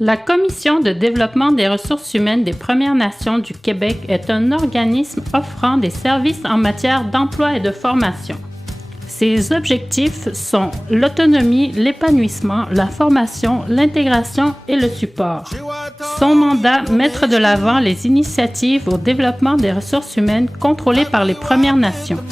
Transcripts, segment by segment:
La Commission de développement des ressources humaines des Premières Nations du Québec est un organisme offrant des services en matière d'emploi et de formation. Ses objectifs sont l'autonomie, l'épanouissement, la formation, l'intégration et le support. Son mandat, mettre de l'avant les initiatives au développement des ressources humaines contrôlées par les Premières Nations.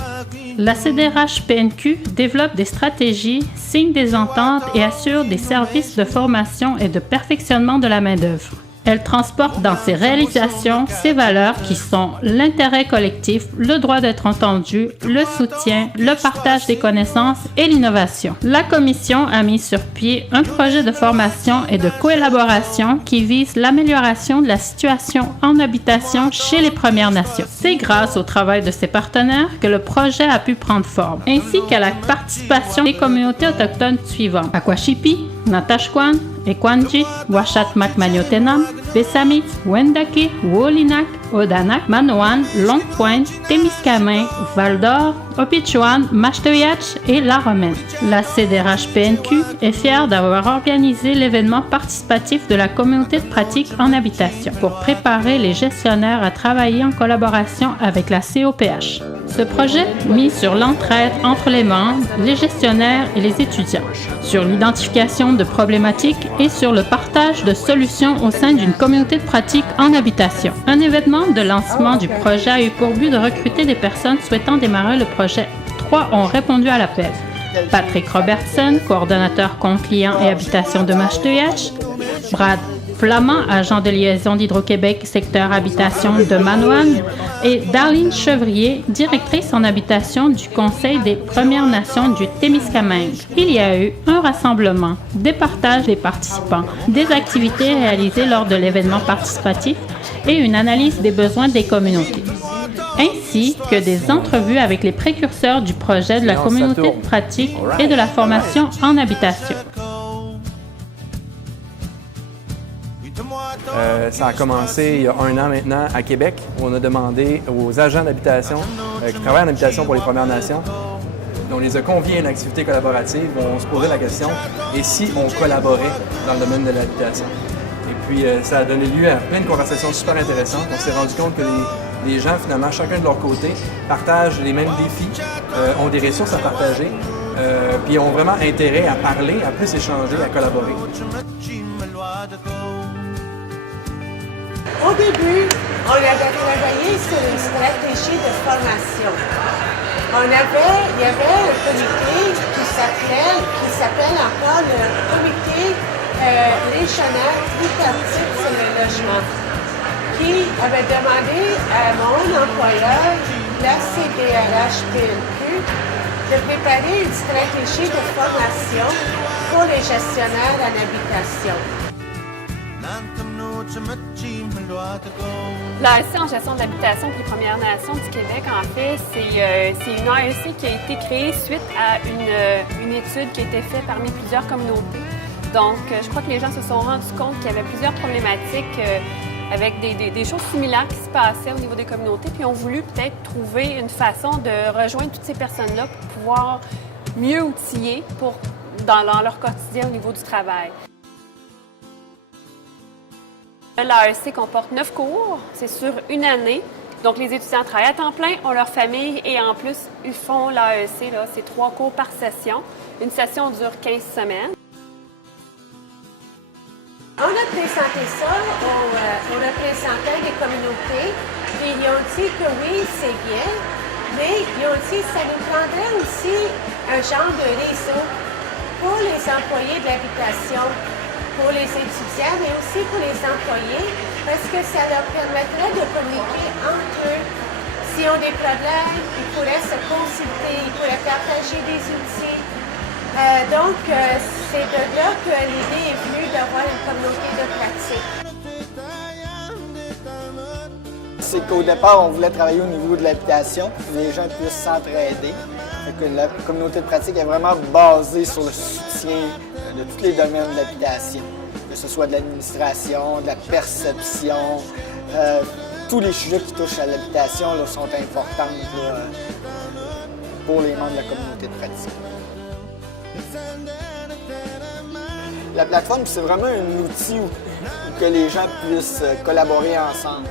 La CDRH-PNQ développe des stratégies, signe des ententes et assure des services de formation et de perfectionnement de la main-d'œuvre. Elle transporte dans ses réalisations ses valeurs qui sont l'intérêt collectif, le droit d'être entendu, le soutien, le partage des connaissances et l'innovation. La Commission a mis sur pied un projet de formation et de collaboration qui vise l'amélioration de la situation en habitation chez les Premières Nations. C'est grâce au travail de ses partenaires que le projet a pu prendre forme, ainsi qu'à la participation des communautés autochtones suivantes: Aquashipi, Natashquan, Ekwanjit, Washat Makmaniotenam, Pessamit, Wendake, Wolinak, Odanak, Manoan, Longue Pointe, Témiscamingue, Val-d'Or, Opichuan, Mashteuiatch et La Romaine. La CDRH-PNQ est fière d'avoir organisé l'événement participatif de la communauté de pratique en habitation pour préparer les gestionnaires à travailler en collaboration avec la COPH. Ce projet mise sur l'entraide entre les membres, les gestionnaires et les étudiants, sur l'identification de problématiques et sur le partage de solutions au sein d'une communauté de pratique en habitation. Un événement de lancement du projet a eu pour but de recruter des personnes souhaitant démarrer le projet. 3 ont répondu à l'appel. Patrick Robertson, coordonnateur compte client et habitation de Mashteuiatch, Brad Flamand, agent de liaison d'Hydro-Québec, secteur habitation de Manoan, et Darlene Chevrier, directrice en habitation du Conseil des Premières Nations du Témiscamingue. Il y a eu un rassemblement, des partages des participants, des activités réalisées lors de l'événement participatif et une analyse des besoins des communautés, ainsi que des entrevues avec les précurseurs du projet de la communauté de pratique et de la formation en habitation. Ça a commencé il y a 1 an maintenant à Québec, où on a demandé aux agents d'habitation qui travaillent en habitation pour les Premières Nations, on les a conviés à une activité collaborative où on se posait la question « et si on collaborait dans le domaine de l'habitation ?» Et puis ça a donné lieu à plein de conversations super intéressantes. On s'est rendu compte que les gens, finalement, chacun de leur côté, partagent les mêmes défis, ont des ressources à partager, puis ont vraiment intérêt à parler, à plus échanger, à collaborer. Au début, on avait travaillé sur une stratégie de formation. Il y avait un comité qui s'appelle encore le comité régional tripartite sur le logement, qui avait demandé à mon employeur, la CDRH-PNQ, de préparer une stratégie de formation pour les gestionnaires en habitation. L'AEC en gestion de l'habitation pour les Premières Nations du Québec, en fait, c'est une AEC qui a été créée suite à une étude qui a été faite parmi plusieurs communautés. Donc, je crois que les gens se sont rendus compte qu'il y avait plusieurs problématiques avec des choses similaires qui se passaient au niveau des communautés, puis ont voulu peut-être trouver une façon de rejoindre toutes ces personnes-là pour pouvoir mieux outiller dans leur quotidien au niveau du travail. L'AEC comporte 9 cours, c'est sur une année. Donc, les étudiants travaillent à temps plein, ont leur famille et en plus, ils font l'AEC, c'est 3 cours par session. Une session dure 15 semaines. On a présenté ça aux représentants des communautés et ils ont dit que oui, c'est bien, mais ils ont dit que ça nous prendrait aussi un genre de réseau pour les employés de l'habitation, pour les étudiants, mais aussi pour les employés, parce que ça leur permettrait de communiquer entre eux. S'ils ont des problèmes, ils pourraient se consulter, ils pourraient partager des outils. Donc, c'est de là que l'idée est venue d'avoir une communauté de pratique. C'est qu'au départ, on voulait travailler au niveau de l'habitation, pour que les gens puissent s'entraider. La communauté de pratique est vraiment basée sur le soutien de tous les domaines de l'habitation, que ce soit de l'administration, de la perception. Tous les sujets qui touchent à l'habitation sont importants pour les membres de la communauté de pratique. La plateforme, c'est vraiment un outil où que les gens puissent collaborer ensemble.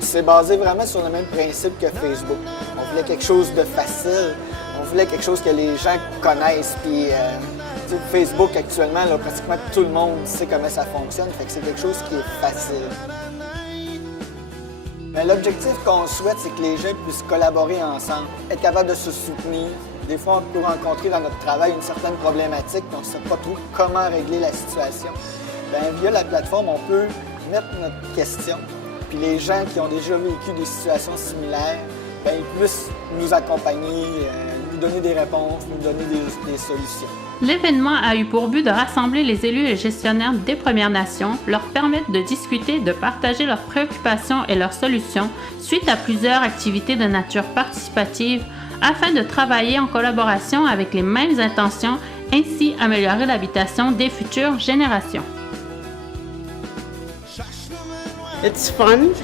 C'est basé vraiment sur le même principe que Facebook. On voulait quelque chose de facile, on voulait quelque chose que les gens connaissent. Puis, Facebook, actuellement, là, pratiquement tout le monde sait comment ça fonctionne, fait que c'est quelque chose qui est facile. L'objectif qu'on souhaite, c'est que les gens puissent collaborer ensemble, être capables de se soutenir. Des fois, on peut rencontrer dans notre travail une certaine problématique, donc on ne sait pas trop comment régler la situation. Bien, via la plateforme, on peut mettre notre question, puis les gens qui ont déjà vécu des situations similaires, bien, ils puissent nous accompagner, nous donner des réponses, nous donner des solutions. L'événement a eu pour but de rassembler les élus et gestionnaires des Premières Nations, leur permettre de discuter, de partager leurs préoccupations et leurs solutions suite à plusieurs activités de nature participative afin de travailler en collaboration avec les mêmes intentions, ainsi améliorer l'habitation des futures générations. It's fun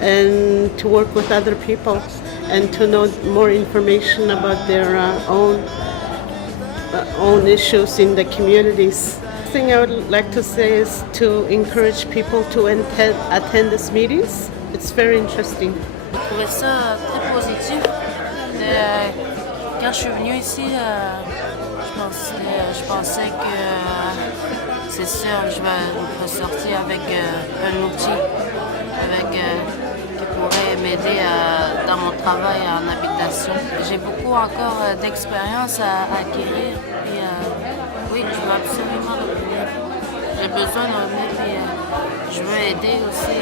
and to work with other people and to know more information about their own issues in the communities. The thing I would like to say is to encourage people to attend these meetings. It's very interesting. J'ai trouvé ça très positif. Quand je suis venue ici, je pensais que c'est sûr que je vais ressortir avec un outil qui pourrait m'aider dans mon travail en habitation. J'ai beaucoup encore d'expérience à acquérir. Puis, oui, je veux absolument revenir. J'ai besoin de revenir. Puis, je veux aider aussi.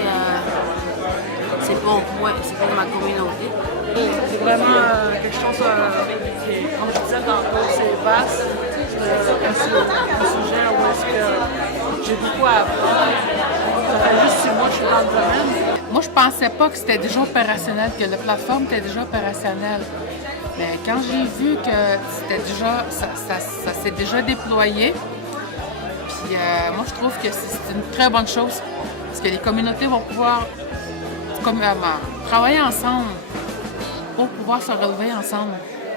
C'est pour ma communauté. C'est vraiment quelque chose, comme je disais tantôt, c'est vaste. C'est un sujet où est-ce que j'ai beaucoup à apprendre. Ça fait juste 6 mois que je suis dans le domaine. Moi, je pensais pas que c'était déjà opérationnel, que la plateforme était déjà opérationnelle. Mais quand j'ai vu que c'était déjà, ça s'est déjà déployé, puis moi, je trouve que c'est une très bonne chose. Parce que les communautés vont pouvoir travailler ensemble pour pouvoir se relever ensemble.